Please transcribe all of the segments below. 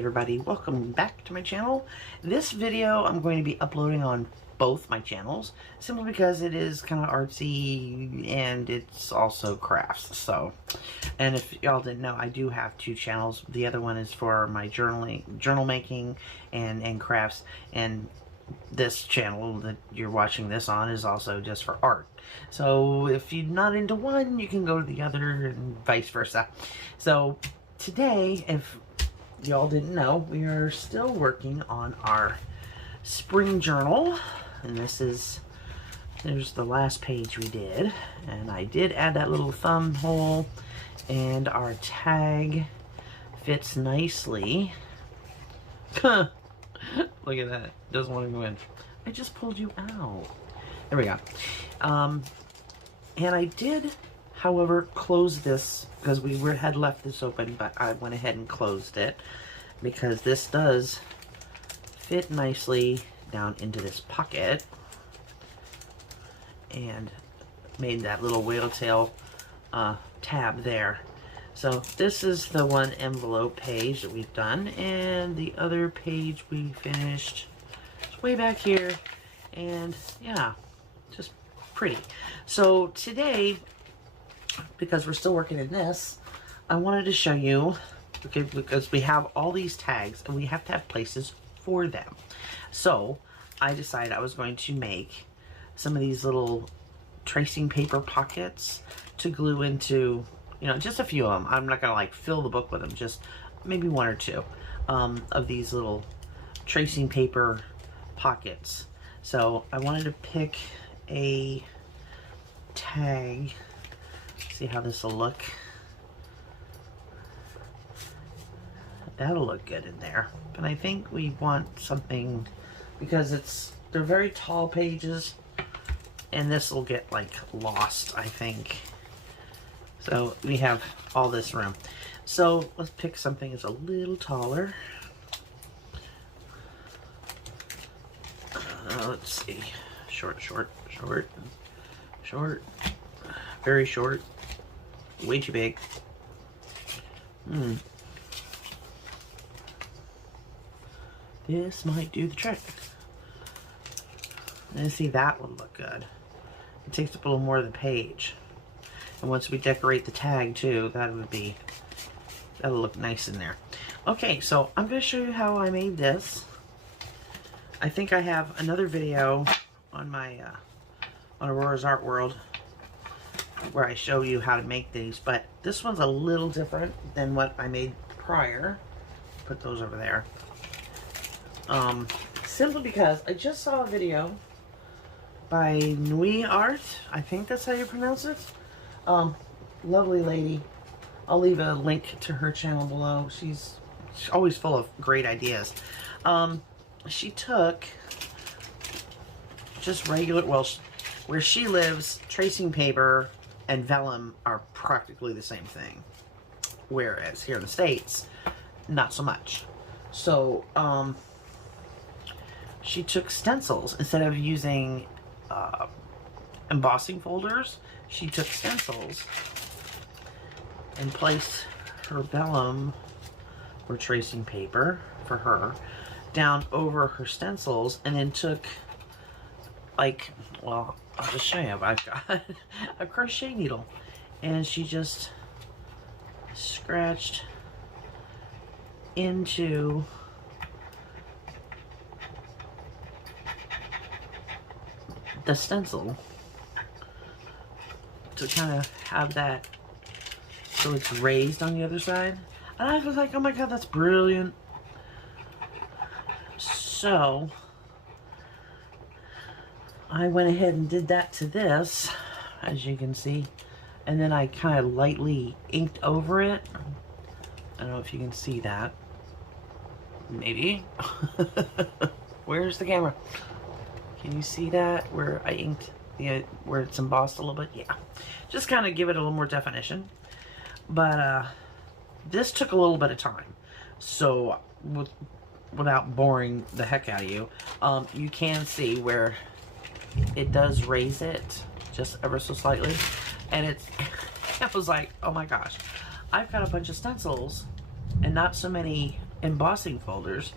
everybody, welcome back to my channel. This video I'm going to be uploading on both my channels simply because it is kind of artsy and it's also crafts. So, and if y'all didn't know, I do have two channels. The other one is for my journal making and crafts, and this channel that you're watching this on is also just for art. So if you're not into one, you can go to the other and vice versa. So today, if y'all didn't know, we are still working on our spring journal, and there's the last page we did, and I did add that little thumb hole, and our tag fits nicely. Look at that, doesn't want to go in. I just pulled you out. There we go. And I did, however, close this because we had left this open, but I went ahead and closed it because this does fit nicely down into this pocket and made that little whale tail tab there. So this is the one envelope page that we've done, and the other page we finished is way back here, and yeah, just pretty. So today, because we're still working in this, I wanted to show you, okay, because we have all these tags and we have to have places for them. So I decided I was going to make some of these little tracing paper pockets to glue into, you know, just a few of them. I'm not gonna like fill the book with them, just maybe one or two of these little tracing paper pockets. So I wanted to pick a tag. See how this will look. That'll look good in there. But I think we want something, because they're very tall pages, and this will get like lost, I think. So we have all this room. So let's pick something that's a little taller. Let's see. Short, short, short, short, very short, way too big. This might do the trick. And see, that would look good. It takes up a little more of the page. And once we decorate the tag too, that'll look nice in there. Okay, so I'm going to show you how I made this. I think I have another video on my on Aurora's Art World where I show you how to make these, but this one's a little different than what I made prior. Put those over there. Simply because I just saw a video by Noit Art. I think that's how you pronounce it. Lovely lady. I'll leave a link to her channel below. She's always full of great ideas. She took just regular, well, where she lives, tracing paper and vellum are practically the same thing. Whereas here in the States, not so much. So, she took stencils. Instead of using embossing folders, she took stencils and placed her vellum or tracing paper for her down over her stencils, and then took, like, well, I'll just show you. I've got a crochet needle, and she just scratched into the stencil to kind of have that so it's raised on the other side. And I was like, oh my god, that's brilliant. So I went ahead and did that to this, as you can see, and then I kind of lightly inked over it. I don't know if you can see that. Maybe. Where's the camera? Can you see that where I inked where it's embossed a little bit? Yeah, just kind of give it a little more definition. But this took a little bit of time, so without boring the heck out of you, you can see where it does raise it just ever so slightly, and it's I was like, oh my gosh, I've got a bunch of stencils and not so many embossing folders,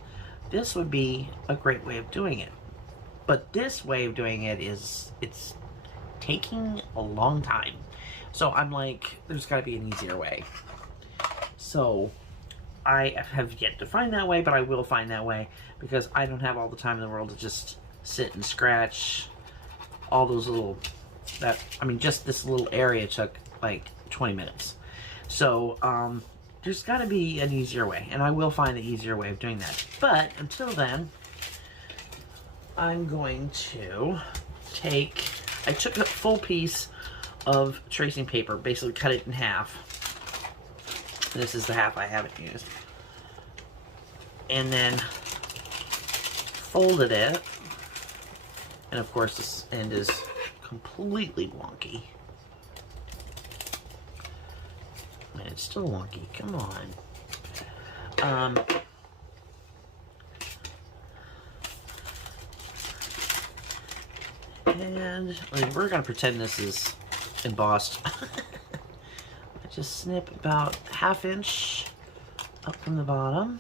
this would be a great way of doing it. But this way of doing it it's taking a long time. So I'm like, there's got to be an easier way. So I have yet to find that way, but I will find that way, because I don't have all the time in the world to just sit and scratch all those little, just this little area took like 20 minutes. So there's got to be an easier way, and I will find the easier way of doing that. But until then, I'm going to I took a full piece of tracing paper, basically cut it in half. This is the half I haven't used. And then folded it. And of course this end is completely wonky. And it's still wonky, come on. And we're gonna pretend this is embossed. I just snip about 1/2 inch up from the bottom.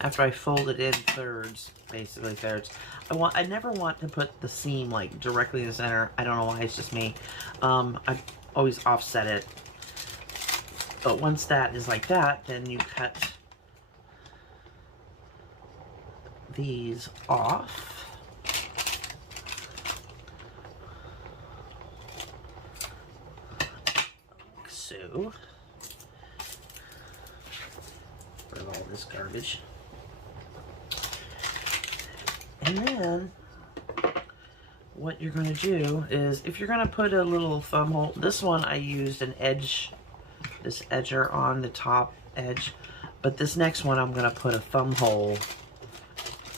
After I fold it in thirds, basically thirds. I never want to put the seam like directly in the center. I don't know why, it's just me. I always offset it. But once that is like that, then you cut these off. So, rid of all this garbage. And then what you're going to do is, if you're going to put a little thumb hole, this one I used an edge, this edger on the top edge, but this next one I'm going to put a thumb hole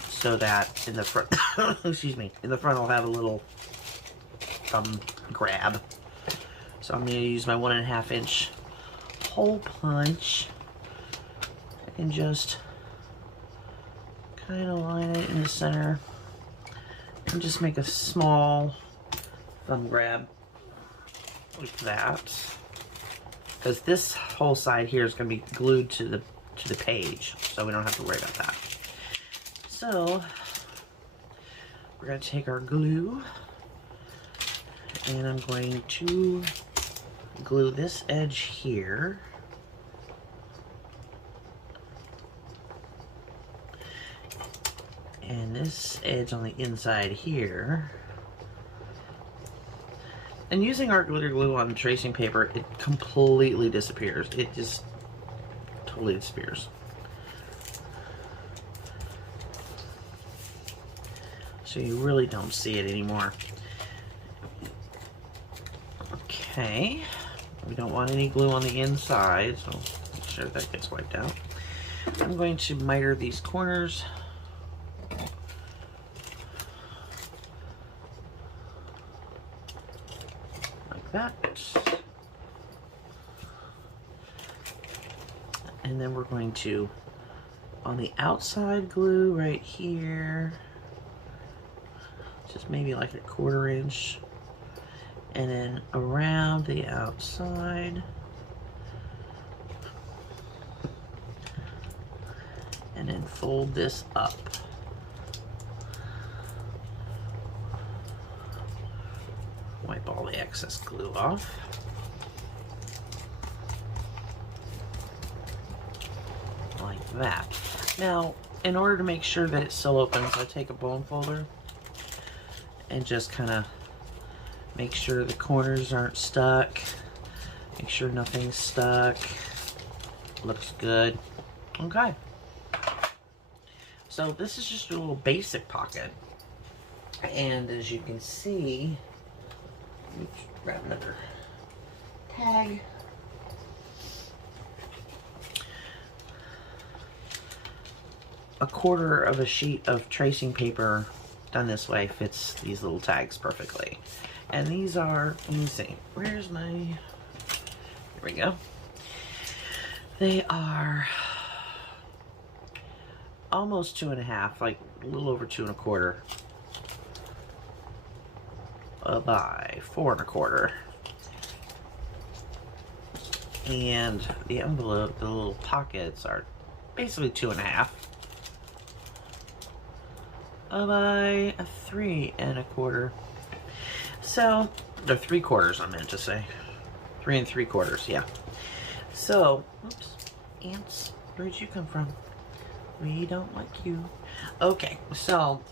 so that in the front, excuse me, in the front I'll have a little thumb grab. So I'm going to use my 1.5 inch hole punch and just kind of line it in the center and just make a small thumb grab like that, because this whole side here is going to be glued to the page, so we don't have to worry about that. So we're going to take our glue and I'm going to glue this edge here. And this edge on the inside here. And using art glitter glue on tracing paper, it completely disappears. It just totally disappears. So you really don't see it anymore. Okay. We don't want any glue on the inside, so make sure that gets wiped out. I'm going to miter these corners. Like that. And then we're going to, on the outside, glue right here, just maybe like a 1/4 inch. And then around the outside. And then fold this up. Wipe all the excess glue off. Like that. Now, in order to make sure that it still opens, I take a bone folder and just kind of make sure the corners aren't stuck. Make sure nothing's stuck. Looks good. Okay. So this is just a little basic pocket. And as you can see, let me grab another tag. A 1/4 of a sheet of tracing paper done this way fits these little tags perfectly. And these are, let me see, where's my, here we go. They are almost 2.5, like a little over 2 1/4 by 4 1/4. And the envelope, the little pockets are basically 2.5 by 3.25. So, or 3/4, I meant to say. 3 3/4, yeah. So, oops, ants, where'd you come from? We don't like you. Okay, so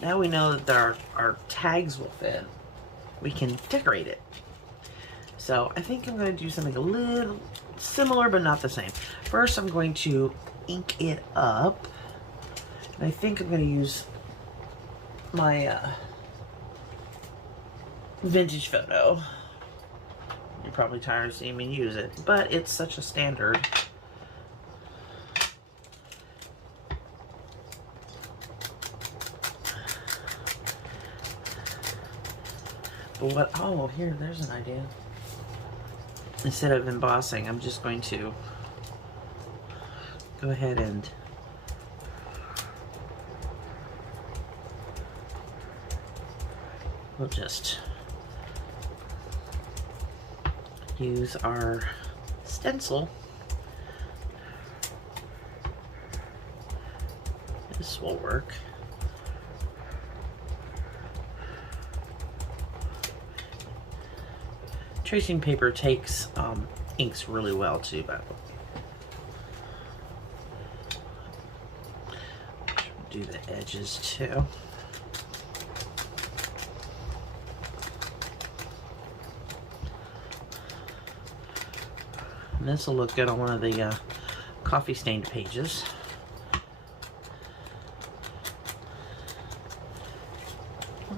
now we know that our tags will fit. We can decorate it. So I think I'm going to do something a little similar, but not the same. First, I'm going to ink it up. And I think I'm going to use my vintage photo. You're probably tired of seeing me use it, but it's such a standard. But what, oh, here, there's an idea. Instead of embossing, I'm just going to go ahead and we'll just use our stencil. This will work. Tracing paper takes inks really well too, by the way. Do the edges too. And this will look good on one of the coffee stained pages.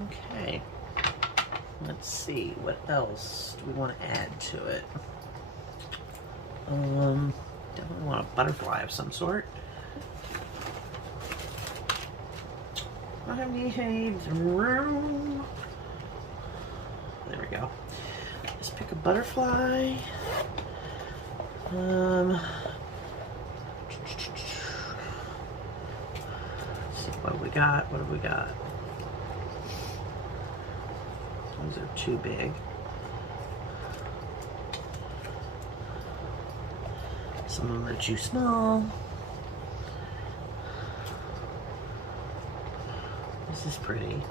Okay. Let's see, what else do we want to add to it? Definitely want a butterfly of some sort. I need some room. There we go. Let's pick a butterfly. Let's see what we got. What have we got? Those are too big. Some of them are too small. This is pretty.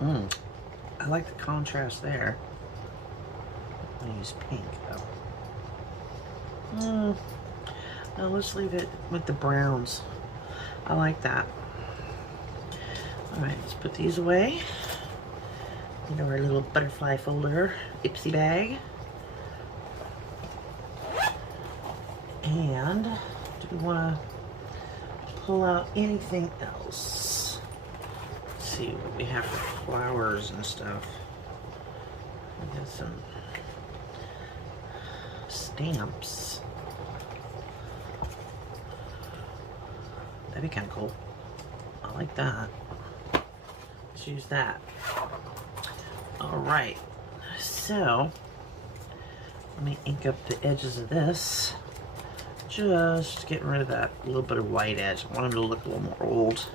I like the contrast there. I'm gonna use pink though. No, let's leave it with the browns. I like that. Alright, let's put these away. Into our little butterfly folder, Ipsy bag. And do we want to pull out anything else? Let's see what we have for flowers and stuff. We got some stamps. That'd be kind of cool. I like that. Let's use that. Alright, so let me ink up the edges of this. Just getting rid of that little bit of white edge. I want them to look a little more old.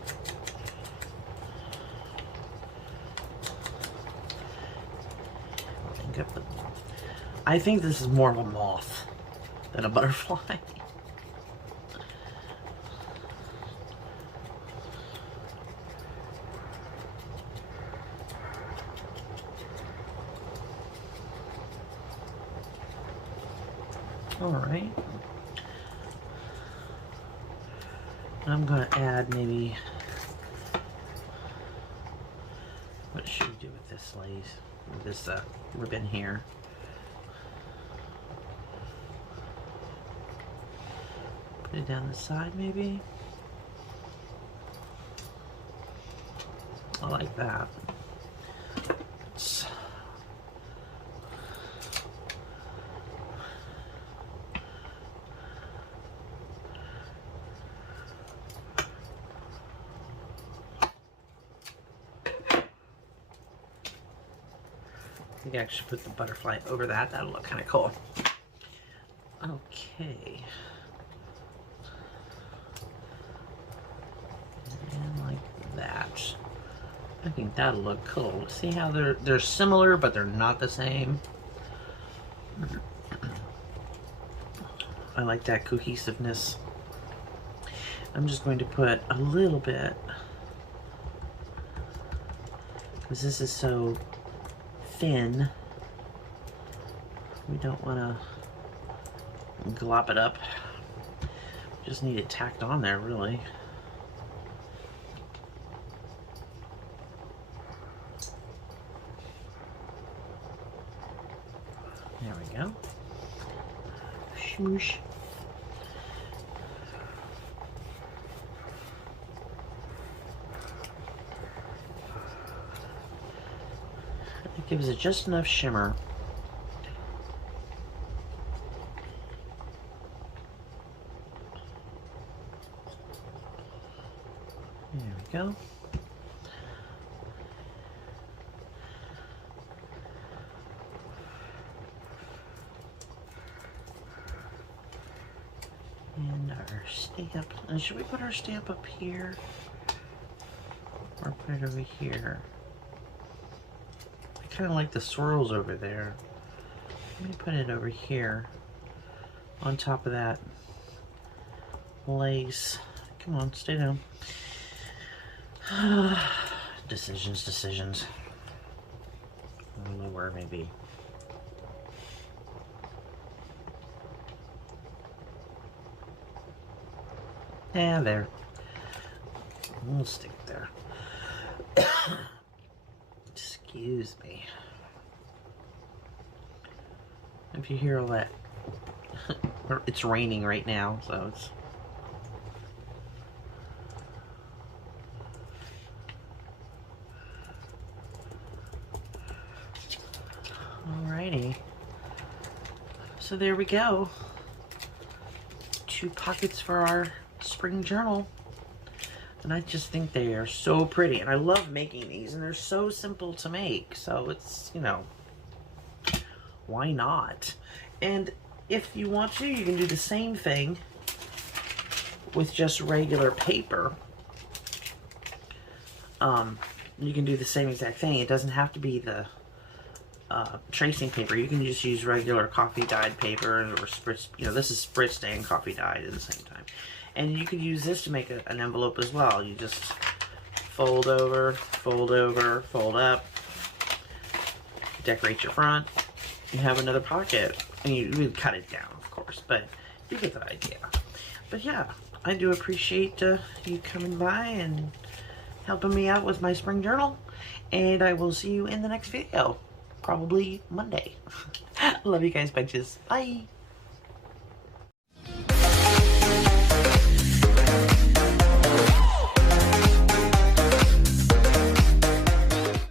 Ink up the, I think this is more of a moth than a butterfly. Alright. I'm going to add maybe, what should we do with this lace, with this ribbon here? Put it down the side maybe. I like that. I think I actually put the butterfly over that. That'll look kind of cool. Okay. And like that. I think that'll look cool. See how they're similar, but they're not the same. I like that cohesiveness. I'm just going to put a little bit, because this is so thin. We don't want to glop it up. Just need it tacked on there, really. There we go. Shoosh. It gives it just enough shimmer. There we go. And our stamp. And should we put our stamp up here? Or put it over here? I kind of like the swirls over there. Let me put it over here. On top of that lace. Come on, stay down. Decisions. Lower, maybe. Yeah, there. We'll stick there. Excuse me. If you hear all that, it's raining right now, so it's... Alrighty. So there we go. 2 pockets for our spring journal. And I just think they are so pretty. And I love making these. And they're so simple to make. So it's, you know, why not? And if you want to, you can do the same thing with just regular paper. You can do the same exact thing. It doesn't have to be the tracing paper. You can just use regular coffee dyed paper or spritz. You know, this is spritzed and coffee dyed at the same time. And you could use this to make an envelope as well. You just fold over, fold up, decorate your front, you have another pocket. And you would cut it down, of course, but you get the idea. But yeah, I do appreciate you coming by and helping me out with my spring journal. And I will see you in the next video. Probably Monday. Love you guys, bunches. Bye.